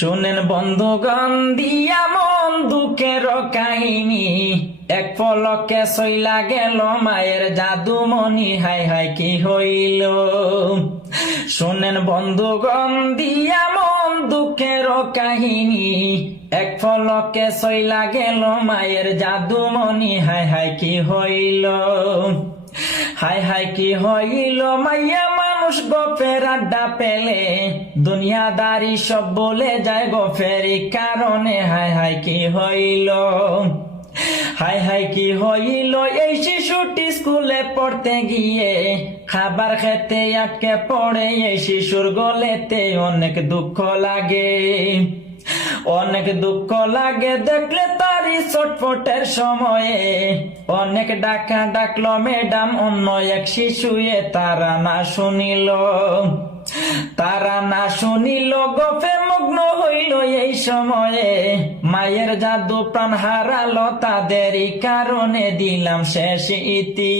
শোনেন বন্ধুগণ দিয়া মন দুঃখের কাহিনী, এক পলকে সইলা গেল মায়ের জাদুমণি, হায় হায় কি হইল। শোনেন বন্ধুগণ দিয়া মন দুঃখের কাহিনী, এক পলকে সইলা গেল মায়ের জাদুমণি, হায় হায় কি হইল। হায় হায় কি হইল, মাইয়া মানুষ গফের আড্ডা পেলে দুনিয়াদারি সব বলে যায় গফের কারণে, হায় হায় কি হইল। হায় হায় কি হইল, এই শিশুটি স্কুলে পড়তে গিয়ে খাবার খেতে আটকে পড়ে, এই শিশুর গলেতে অনেক দুঃখ লাগে, অনেক দুঃখ লাগে দেখলে তারই ছটফটের সময়ে। অনেক ডাকা ডাকলো ম্যাডাম, অন্য এক শিশুয়ে তারা না শুনিল, তারা না শুনিল, গফে মগ্ন হইল এই সময়ে। মায়ের জাদু প্রাণ হারালো, তাদেরই কারণে দিলাম শেষ ইতি।